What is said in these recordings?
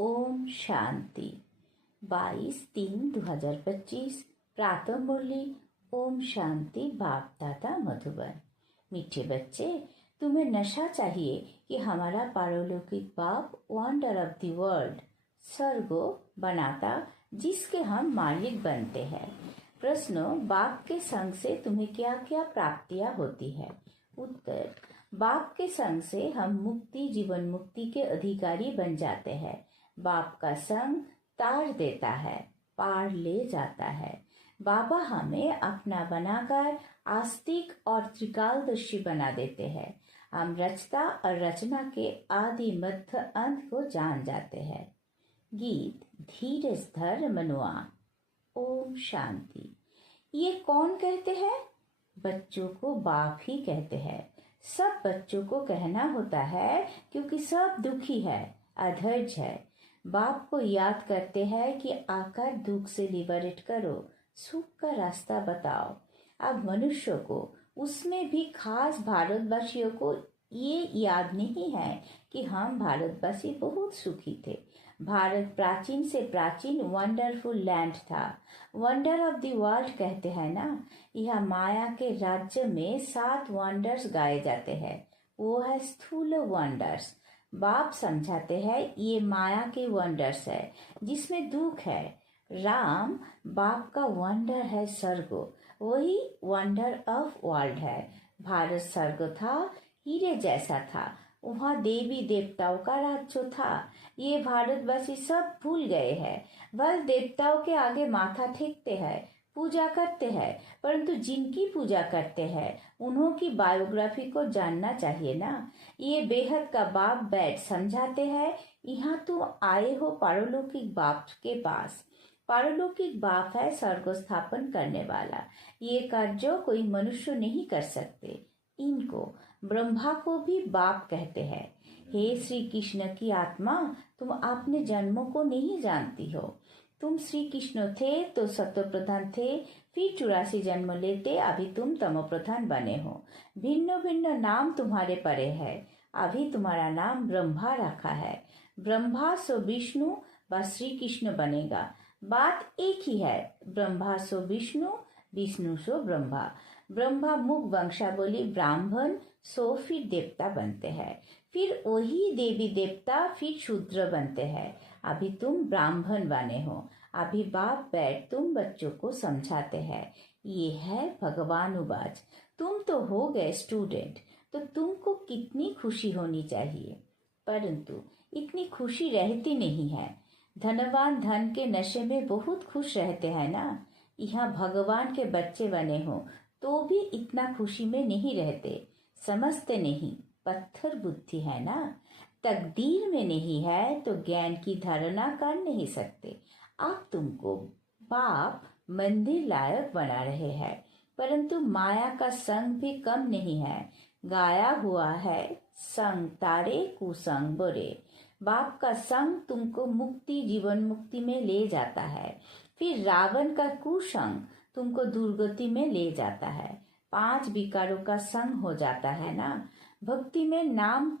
ओम शांति 22/3/2025 प्रातः मुरली। ओम शांति। बाप दादा मधुबन। मीठे बच्चे, तुम्हें नशा चाहिए कि हमारा पारलौकिक बाप वंडर ऑफ द वर्ल्ड स्वर्गो बनाता जिसके हम मालिक बनते हैं। प्रश्न, बाप के संग से तुम्हें क्या क्या प्राप्तियां होती है? उत्तर, बाप के संग से हम मुक्ति जीवन मुक्ति के अधिकारी बन जाते हैं। बाप का संग तार देता है, पार ले जाता है। बाबा हमें अपना बनाकर आस्तिक और त्रिकालदर्शी बना देते हैं। हम रचता और रचना के आदि मध्य अंत को जान जाते हैं। गीत धीरज धर मनुआ। ओम शांति। ये कौन कहते हैं? बच्चों को बाप ही कहते हैं। सब बच्चों को कहना होता है क्योंकि सब दुखी है, अधैर्य है। बाप को याद करते हैं कि आकर दुख से लिबरेट करो, सुख का रास्ता बताओ। अब मनुष्यों को, उसमें भी खास भारतवासियों को ये याद नहीं है कि हम भारतवासी बहुत सुखी थे। भारत प्राचीन से प्राचीन वंडरफुल लैंड था। वंडर ऑफ द वर्ल्ड कहते हैं ना। यह माया के राज्य में 7 वंडर्स गाए जाते हैं। वो है स्थूल वंडर्स। बाप समझाते हैं ये माया के वंडर्स है जिसमें दुख है। राम बाप का वंडर है स्वर्ग, वही वंडर ऑफ वर्ल्ड है। भारत स्वर्ग था, हीरे जैसा था। वहाँ देवी देवताओं का राज्य था। ये भारतवासी सब भूल गए हैं। वह देवताओं के आगे माथा टेकते हैं, पूजा करते हैं, परंतु जिनकी पूजा करते हैं उन्हों की बायोग्राफी को जानना चाहिए ना। ये बेहद का बाप बैठ समझाते हैं, यहाँ तुम आए हो पारलौकिक बाप के पास। पारलौकिक बाप है स्वर्ग स्थापन करने वाला। ये कार्य कोई मनुष्य नहीं कर सकते। इनको ब्रह्मा को भी बाप कहते हैं। हे श्री कृष्ण की आत्मा, तुम अपने जन्मों को नहीं जानती हो। तुम श्री कृष्ण थे तो सत्व प्रधान थे, फिर 84 जन्म लेते अभी तुम तमो प्रधान बने हो। भिन्न भिन्न नाम तुम्हारे पड़े है। अभी तुम्हारा नाम ब्रह्मा रखा है। ब्रह्मा सो विष्णु व श्री कृष्ण बनेगा। बात एक ही है, ब्रह्मा सो विष्णु, विष्णु सो ब्रह्मा। ब्रह्मा मुख वंशावली ब्राह्मण सो फिर देवता बनते हैं। फिर वही देवी देवता फिर शूद्र बनते हैं। अभी तुम ब्राह्मण बने हो। अभी बाप बैठ तुम बच्चों को समझाते हैं। ये है भगवान उवाच। तुम तो हो गए स्टूडेंट, तो तुमको कितनी खुशी होनी चाहिए, परंतु इतनी खुशी रहती नहीं है। धनवान धन के नशे में बहुत खुश रहते हैं ना। यहाँ भगवान के बच्चे बने हो तो भी इतना खुशी में नहीं रहते। समझते नहीं, पत्थर बुद्धि है ना। तकदीर में नहीं है तो ज्ञान की धारणा कर नहीं सकते। आप तुमको बाप मंदिर लायक बना रहे हैं, परंतु माया का संग भी कम नहीं है। गाया हुआ है संग तारे कुसंग बोरे। बाप का संग तुमको मुक्ति जीवन मुक्ति में ले जाता है। फिर रावण का कुसंग तुमको दुर्गति में ले जाता है। 5 विकारों का संग हो जाता है ना। भक्ति में नाम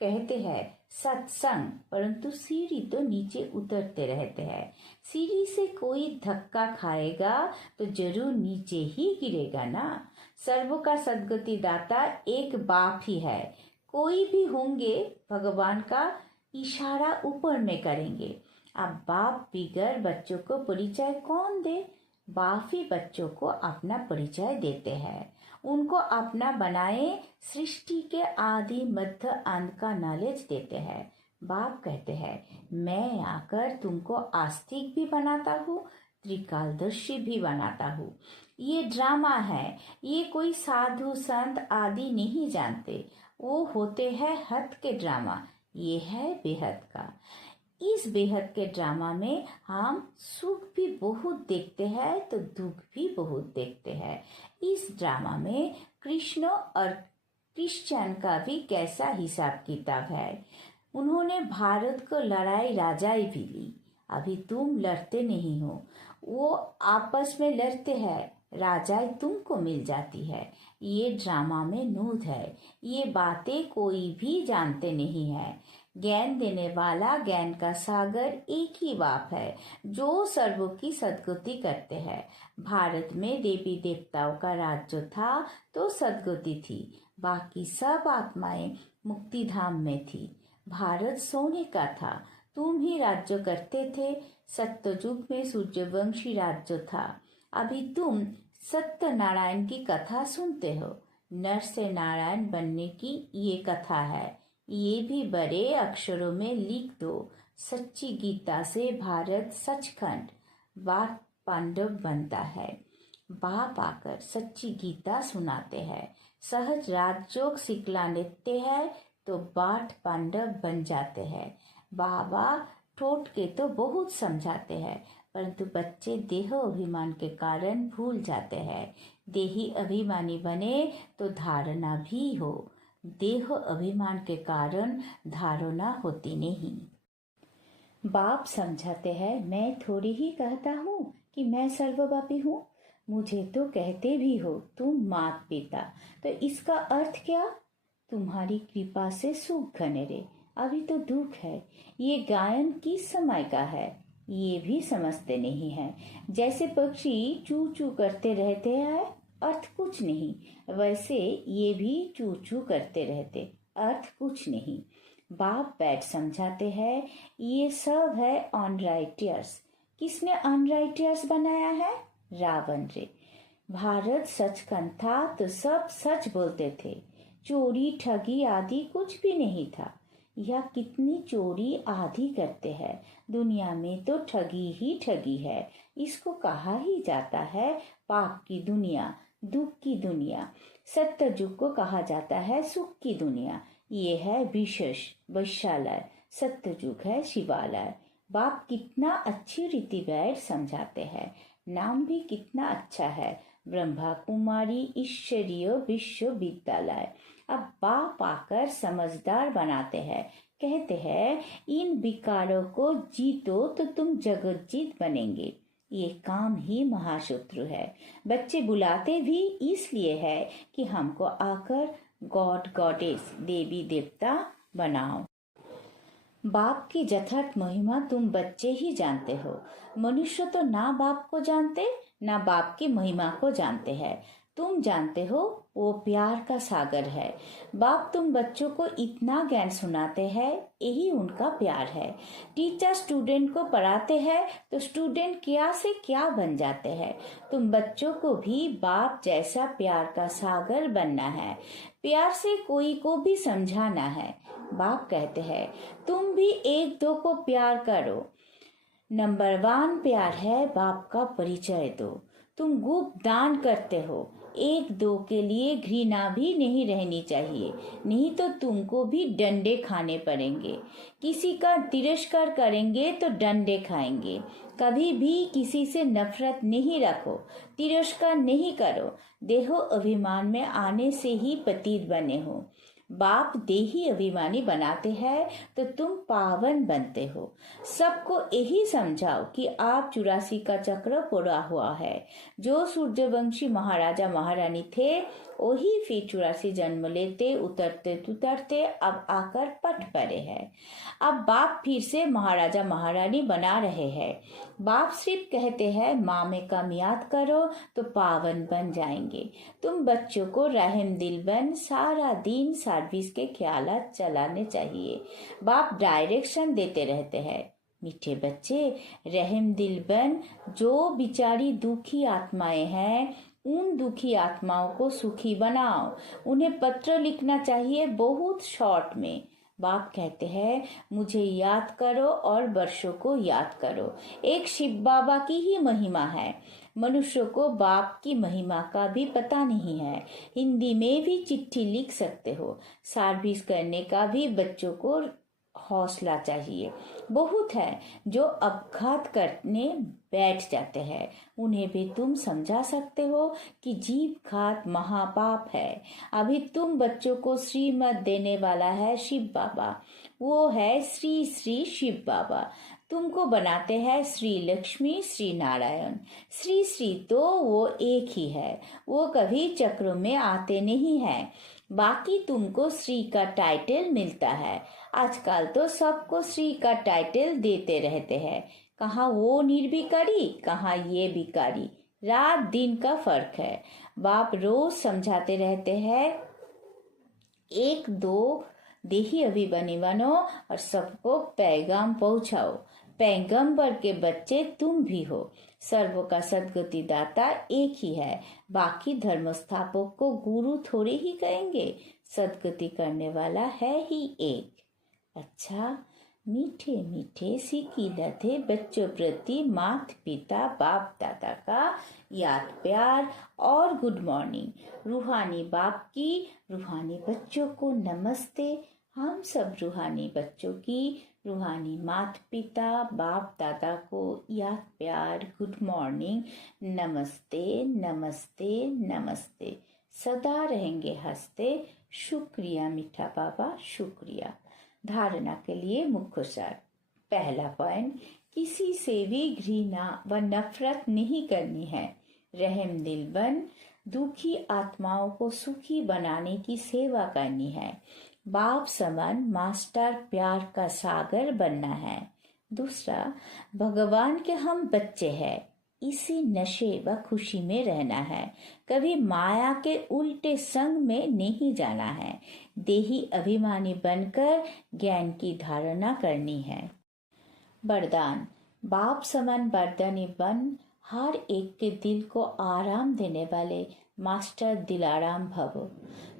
कहते हैं सत्संग, परंतु सीढ़ी तो नीचे उतरते रहते हैं। सीढ़ी से कोई धक्का खाएगा तो जरूर नीचे ही गिरेगा ना। सर्व का सदगति दाता एक बाप ही है। कोई भी होंगे भगवान का इशारा ऊपर में करेंगे। अब बाप बिगर बच्चों को परिचय कौन दे? बाप ही बच्चों को अपना परिचय देते हैं। उनको अपना बनाए, सृष्टि के आदि मध्य अंत का नॉलेज देते हैं। बाप कहते हैं मैं आकर तुमको आस्तिक भी बनाता हूँ, त्रिकालदर्शी भी बनाता हूँ। ये ड्रामा है। ये कोई साधु संत आदि नहीं जानते। वो होते हैं हद के ड्रामा। ये है बेहद का। इस बेहद के ड्रामा में हम सुख भी बहुत देखते हैं तो दुख भी बहुत देखते हैं। इस ड्रामा में कृष्ण और क्रिश्चियन का भी कैसा हिसाब किताब है। उन्होंने भारत को लड़ाई राजाई भी ली। अभी तुम लड़ते नहीं हो, वो आपस में लड़ते हैं, राजाई तुमको मिल जाती है। ये ड्रामा में नूद है। ये बातें कोई भी जानते नहीं है। ज्ञान देने वाला, ज्ञान का सागर एक ही बाप है जो सर्वों की सद्गति करते हैं। भारत में देवी देवताओं का राज्य था तो सद्गति थी, बाकी सब आत्माएं मुक्ति धाम में थी। भारत सोने का था, तुम ही राज्य करते थे। सत्ययुग में सूर्यवंशी राज्य था। अभी तुम सत्यनारायण की कथा सुनते हो। नर से नारायण बनने की ये कथा है। ये भी बड़े अक्षरों में लिख दो। सच्ची गीता से भारत सचखंड वाक पांडव बनता है। बाप आकर सच्ची गीता सुनाते हैं, सहज राजयोग सिखला लेते हैं तो बाट पांडव बन जाते हैं। बाबा ठोट के तो बहुत समझाते हैं, परंतु बच्चे देह अभिमान के कारण भूल जाते हैं। देही अभिमानी बने तो धारणा भी हो, देह अभिमान के कारण धारणा होती नहीं। बाप समझाते हैं, मैं थोड़ी ही कहता हूँ कि मैं सर्वव्यापी हूँ, मुझे तो कहते भी हो तुम मात पिता, तो इसका अर्थ क्या? तुम्हारी कृपा से सुख घनेरे, अभी तो दुख है। ये गायन किस समय का है ये भी समझते नहीं है। जैसे पक्षी चू चू करते रहते हैं, अर्थ कुछ नहीं, वैसे ये भी चू चू करते रहते, अर्थ कुछ नहीं। बाप बैठ समझाते हैं, ये सब है अनराइटियर्स। किसने अनराइटियर्स बनाया है? रावण रे। भारत सचखंड था तो सब सच बोलते थे, चोरी ठगी आदि कुछ भी नहीं था। यह कितनी चोरी आदि करते हैं, दुनिया में तो ठगी ही ठगी है। इसको कहा ही जाता है पाप की दुनिया, दुख की दुनिया। सत्ययुग को कहा जाता है सुख की दुनिया। ये है विशेष वैश्यालय, सत्ययुग है शिवालय। बाप कितना अच्छी रीति बैठ समझाते हैं, नाम भी कितना अच्छा है, ब्रह्मा कुमारी ईश्वरीय विश्वविद्यालय। अब बाप आकर समझदार बनाते हैं, कहते हैं इन विकारों को जीतो तो तुम जगत जीत बनेंगे। ये काम ही महाशत्रु है। बच्चे बुलाते भी इसलिए है कि हमको आकर गॉड गॉडेस देवी देवता बनाओ। बाप की यथार्थ महिमा तुम बच्चे ही जानते हो। मनुष्य तो ना बाप को जानते ना बाप की महिमा को जानते हैं। तुम जानते हो वो प्यार का सागर है। बाप तुम बच्चों को इतना ज्ञान सुनाते हैं, यही उनका प्यार है। टीचर स्टूडेंट को पढ़ाते हैं तो स्टूडेंट क्या से क्या बन जाते हैं। तुम बच्चों को भी बाप जैसा प्यार का सागर बनना है, प्यार से कोई को भी समझाना है। बाप कहते हैं तुम भी एक दो को प्यार करो। नंबर 1 प्यार है बाप का परिचय दो। तुम गुप्त दान करते हो, एक दो के लिए घृणा भी नहीं रहनी चाहिए, नहीं तो तुमको भी डंडे खाने पड़ेंगे। किसी का तिरस्कार करेंगे तो डंडे खाएंगे। कभी भी किसी से नफरत नहीं रखो, तिरस्कार नहीं करो। देहो अभिमान में आने से ही पतित बने हो। बाप देही अभिमानी बनाते हैं तो तुम पावन बनते हो। सबको यही समझाओ कि आप 84 का चक्र पूरा हुआ है। जो सूर्यवंशी महाराजा महारानी थे वही फिर 84 जन्म लेते उतरते उतरते अब आकर पट पड़े हैं। अब बाप फिर से महाराजा महारानी बना रहे हैं। बाप सिर्फ कहते हैं माँ में कम याद करो तो पावन बन जाएंगे। तुम बच्चों को रहम दिल बन सारा दिन सर्विस के ख्यालात चलाने चाहिए। बाप डायरेक्शन देते रहते हैं। मीठे बच्चे, रहम दिल बन जो बिचारी दुखी आत्माएं हैं उन दुखी आत्माओं को सुखी बनाओ। उन्हें पत्र लिखना चाहिए बहुत शॉर्ट में। बाप कहते हैं मुझे याद करो और वर्षों को याद करो। एक शिव बाबा की ही महिमा है। मनुष्य को बाप की महिमा का भी पता नहीं है। हिंदी में भी चिट्ठी लिख सकते हो। सर्विस करने का भी बच्चों को हौसला चाहिए। बहुत है जो अपघात करने बैठ जाते हैं, उन्हें भी तुम समझा सकते हो कि जीव घात महापाप है। अभी तुम बच्चों को श्रीमत देने वाला है शिव बाबा, वो है श्री श्री शिव बाबा। तुमको बनाते हैं श्री लक्ष्मी श्री नारायण। श्री श्री तो वो एक ही है, वो कभी चक्रों में आते नहीं है। बाकी तुमको श्री का टाइटल मिलता है। आजकल तो सबको श्री का टाइटल देते रहते हैं। कहाँ वो निर्भिकारी, कहाँ ये भिखारी, रात दिन का फर्क है। बाप रोज समझाते रहते हैं, एक दो देही अभिमानी बनो और सबको पैगाम पहुंचाओ। पैगंबर के बच्चे तुम भी हो। सर्व का सदगति दाता एक ही है। बाकी धर्म स्थापक को गुरु थोड़े ही कहेंगे, सदगति करने वाला है ही एक। अच्छा, मीठे मीठे सीखी लथे बच्चों प्रति माता पिता बाप दादा का याद प्यार और गुड मॉर्निंग। रूहानी बाप की रूहानी बच्चों को नमस्ते। हम सब रूहानी बच्चों की रूहानी माता पिता बाप दादा को याद प्यार गुड मॉर्निंग, नमस्ते नमस्ते नमस्ते। सदा रहेंगे हंसते। शुक्रिया मीठा बाबा, शुक्रिया। धारणा के लिए मुख्य सार। पहला पॉइंट, किसी से भी घृणा व नफरत नहीं करनी है। रहम दिल बन दुखी आत्माओं को सुखी बनाने की सेवा करनी है। बाप समान मास्टर प्यार का सागर बनना है। दूसरा, भगवान के हम बच्चे हैं, इसी नशे व खुशी में रहना है। कभी माया के उल्टे संग में नहीं जाना है। देही अभिमानी बनकर ज्ञान की धारणा करनी है। वरदान, बाप समान वरदानी बन हर एक के दिल को आराम देने वाले मास्टर दिलाराम भव।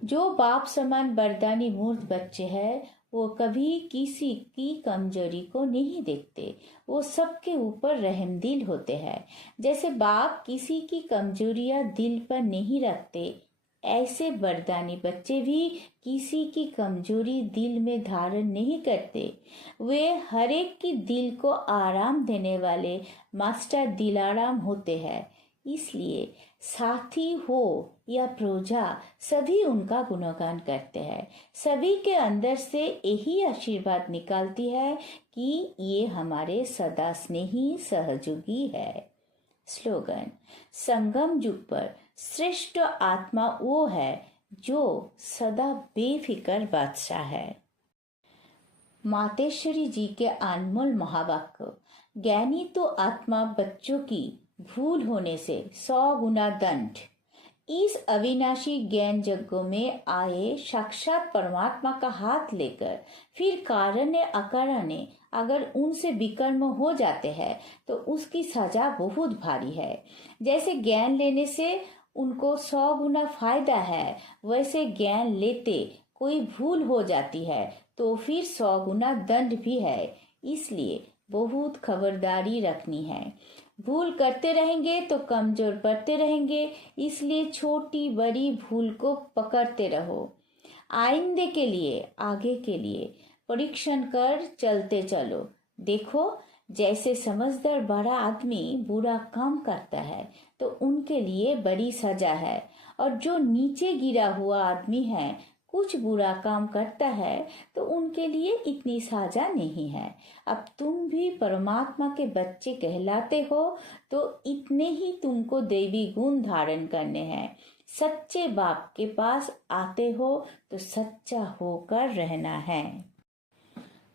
जो बाप समान वरदानी मूर्त बच्चे हैं, वो कभी किसी की कमजोरी को नहीं देखते। वो सबके ऊपर रहमदिल होते हैं। जैसे बाप किसी की कमजोरियां दिल पर नहीं रखते, ऐसे वरदानी बच्चे भी किसी की कमजोरी दिल में धारण नहीं करते। वे हरेक की दिल को आराम देने वाले मास्टर दिलाराम होते हैं। इसलिए साथी हो या प्रजा, सभी उनका गुणगान करते हैं। सभी के अंदर से यही आशीर्वाद निकालती है कि ये हमारे सदा स्नेही सहयोगी है। स्लोगन, संगम युग पर श्रेष्ठ आत्मा वो है जो सदा बेफिक्र बादशाह है। मातेश्वरी जी के अनमोल महावाक्य, ज्ञानी तो आत्मा बच्चों की भूल होने से 100 गुना दंड। इस अविनाशी ज्ञान यज्ञों में आए साक्षात परमात्मा का हाथ लेकर फिर कारण अकारण अगर उनसे विकर्म हो जाते हैं तो उसकी सजा बहुत भारी है। जैसे ज्ञान लेने से उनको 100 गुना फायदा है, वैसे ज्ञान लेते कोई भूल हो जाती है तो फिर 100 गुना दंड भी है। इसलिए बहुत खबरदारी रखनी है। भूल करते रहेंगे तो कमजोर पड़ते रहेंगे। इसलिए छोटी बड़ी भूल को पकड़ते रहो। आइंदे के लिए, आगे के लिए परीक्षण कर चलते चलो। देखो, जैसे समझदार बड़ा आदमी बुरा काम करता है तो उनके लिए बड़ी सजा है, और जो नीचे गिरा हुआ आदमी है कुछ बुरा काम करता है तो उनके लिए इतनी सजा नहीं है। अब तुम भी परमात्मा के बच्चे कहलाते हो तो इतने ही तुमको दैवी गुण धारण करने हैं। सच्चे बाप के पास आते हो तो सच्चा होकर रहना है।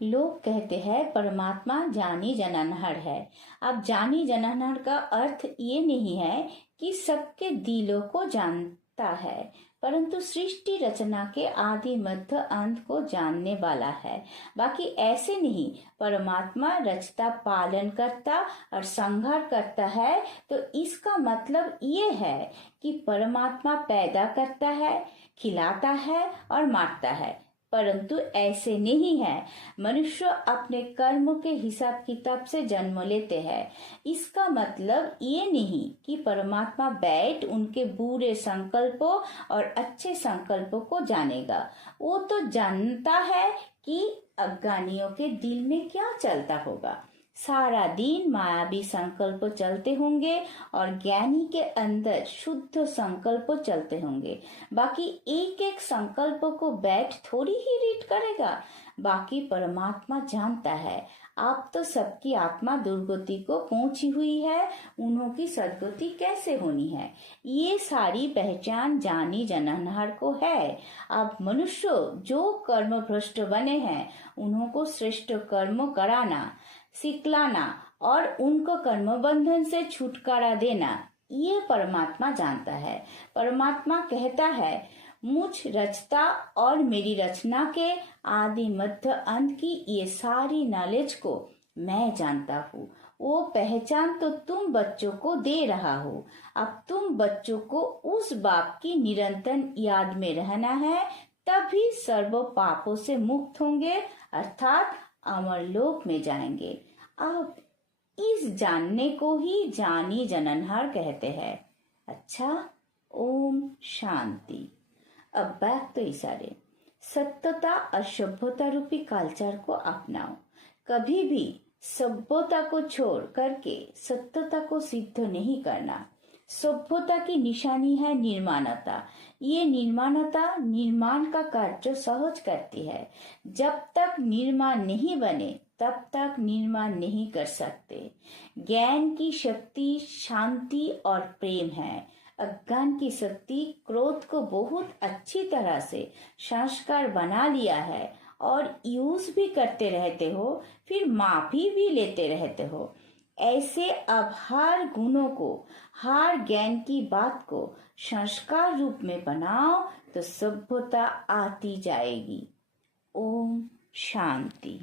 लोग कहते हैं परमात्मा जानी जनानहर है। अब जानी जनानहर का अर्थ ये नहीं है कि सबके दिलों को जानता है, परंतु सृष्टि रचना के आदि मध्य अंत को जानने वाला है। बाकी ऐसे नहीं, परमात्मा रचता पालन करता और संहार करता है तो इसका मतलब ये है कि परमात्मा पैदा करता है, खिलाता है और मारता है, परंतु ऐसे नहीं है। मनुष्य अपने कर्म के हिसाब किताब से जन्म लेते हैं। इसका मतलब ये नहीं कि परमात्मा बैठ उनके बुरे संकल्पों और अच्छे संकल्पों को जानेगा। वो तो जानता है कि अज्ञानियों के दिल में क्या चलता होगा। सारा दिन मायावी संकल्प चलते होंगे और ज्ञानी के अंदर शुद्ध संकल्प चलते होंगे। बाकी एक एक संकल्प को बैठ थोड़ी ही रीड करेगा। बाकी परमात्मा जानता है आप तो सबकी आत्मा दुर्गति को पहुंची हुई है, उन्हों की सदगति कैसे होनी है? ये सारी पहचान जानी जननहार को है। अब मनुष्य जो कर्म भ्रष्ट बने हैं उन्हों को श्रेष्ठ कर्म कराना, सिखलाना और उनको कर्म बंधन से छुटकारा देना, ये परमात्मा जानता है। परमात्मा कहता है, मुझ रचता और मेरी रचना के आदि मध्य अंत की ये सारी नॉलेज को मैं जानता हूँ। वो पहचान तो तुम बच्चों को दे रहा हो। अब तुम बच्चों को उस बाप की निरंतर याद में रहना है, तभी सर्व पापों से मुक्त होंगे, अर्थात अमरलोक में जाएंगे। अब इस जानने को ही जानी जननहार कहते हैं। अच्छा, ओम शांति। अब बैक तो इशारे। सत्यता और सभ्यता रूपी कल्चर को अपनाओ। कभी भी सभ्यता को छोड़ करके सत्यता को सिद्ध नहीं करना। सभ्यता की निशानी है निर्माणता। ये निर्माणता निर्माण का कार्य सहज करती है। जब तक निर्माण नहीं बने तब तक निर्माण नहीं कर सकते। ज्ञान की शक्ति शांति और प्रेम है। अज्ञान की शक्ति क्रोध को बहुत अच्छी तरह से संस्कार बना लिया है और यूज भी करते रहते हो, फिर माफी भी लेते रहते हो। ऐसे अब हर गुणों को, हर ज्ञान की बात को संस्कार रूप में बनाओ तो सभ्यता आती जाएगी। ओम शांति।